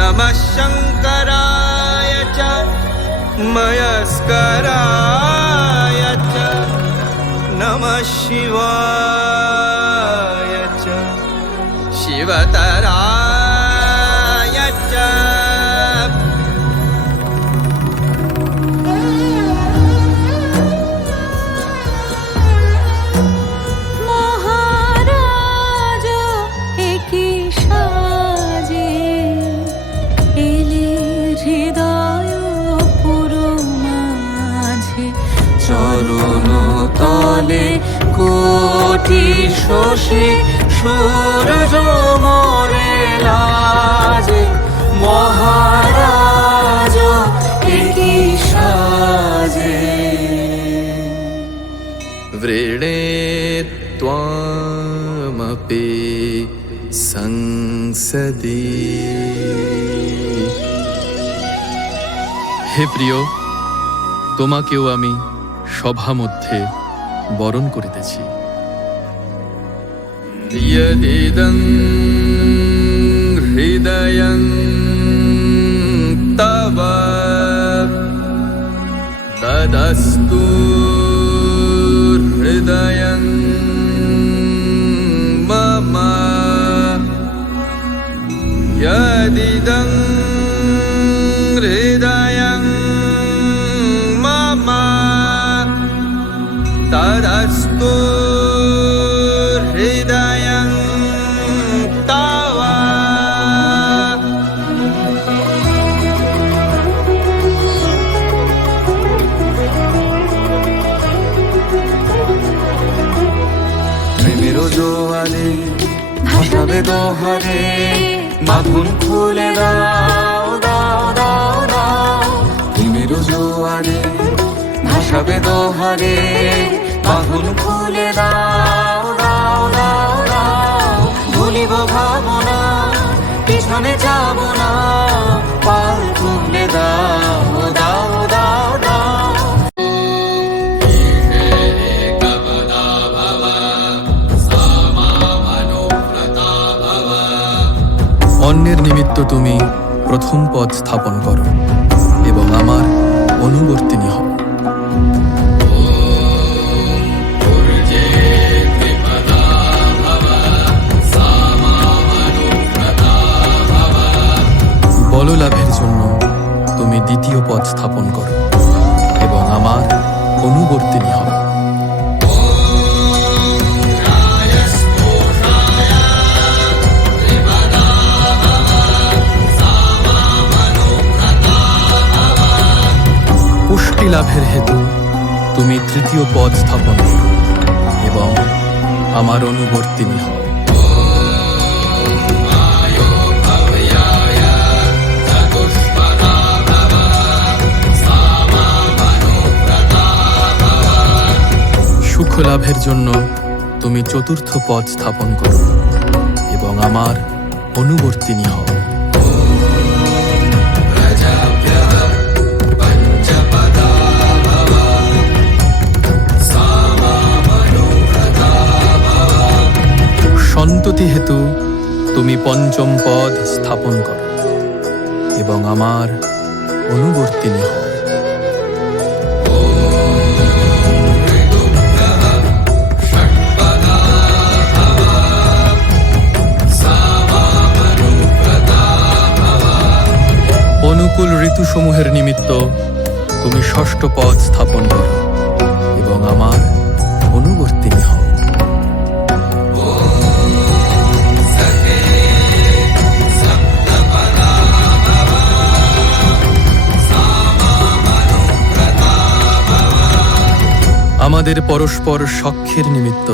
नमः शङ्कराय च मयस्कराय च नमः शिवाय च शिवतराय च চরণ তলে কোটি শশী সূর্য মোরে লাজে মহারাজ একি সাজে वृणे त्वामपि संसदि। হে প্রিয়, তোমাকেও আমি সভা মধ্যে বরণ করিতেছি। यदिदं हृदयं तव तदस्तु हृदयं मम। यदिदं हृदयं मम तदस्तु हृदयं तव। প্রেমের জোয়ারে ভাসাবে দোহারে বাঁধন খুলে দাও দাও দাও দাও। প্রেমের জোয়ারে ভাসাবে দোহারে বাঁধন খুলে দাও দাও দাও দাও। ভুলিব ভাবনা পিছনে যাব না, পাল তুলে দাও দাও দাও দাও। অন্যের নিমিত্ত তুমি প্রথম পদ স্থাপন করো এবং আমার অনুবর্তিনী হও। বললাভের জন্য তুমি দ্বিতীয় পদ স্থাপন করো এবং আমার অনুবর্তিনী হও। পুষ্টি লাভের হেতু তুমি তৃতীয় পদ স্থাপন করো এবং আমার অনুবর্তিনী হও। সুখ লাভের জন্য তুমি চতুর্থ পদ স্থাপন করো এবং আমার অনুবর্তিনী হও। সন্ততি হেতু তুমি পঞ্চম পদ স্থাপন করো এবং আমার অনুবর্তিনী হও। অনুকূল ঋতুসমূহের নিমিত্ত তুমি ষষ্ঠ পদ স্থাপন করো এবং আমার অনুবর্তিনী হও। আমাদের পরস্পর সখ্যের নিমিত্ত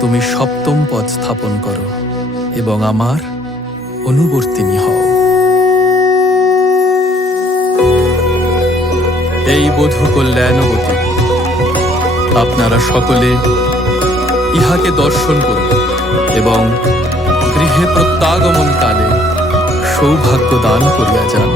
তুমি সপ্তম পদ স্থাপন করো এবং আমার অনুবর্তিনী হও। এই বধূ কল্যাণবতী, আপনারা সকলে ইহাকে দর্শন করুন এবং গৃহে প্রত্যাগমন কালে সৌভাগ্য দান করিয়া যান।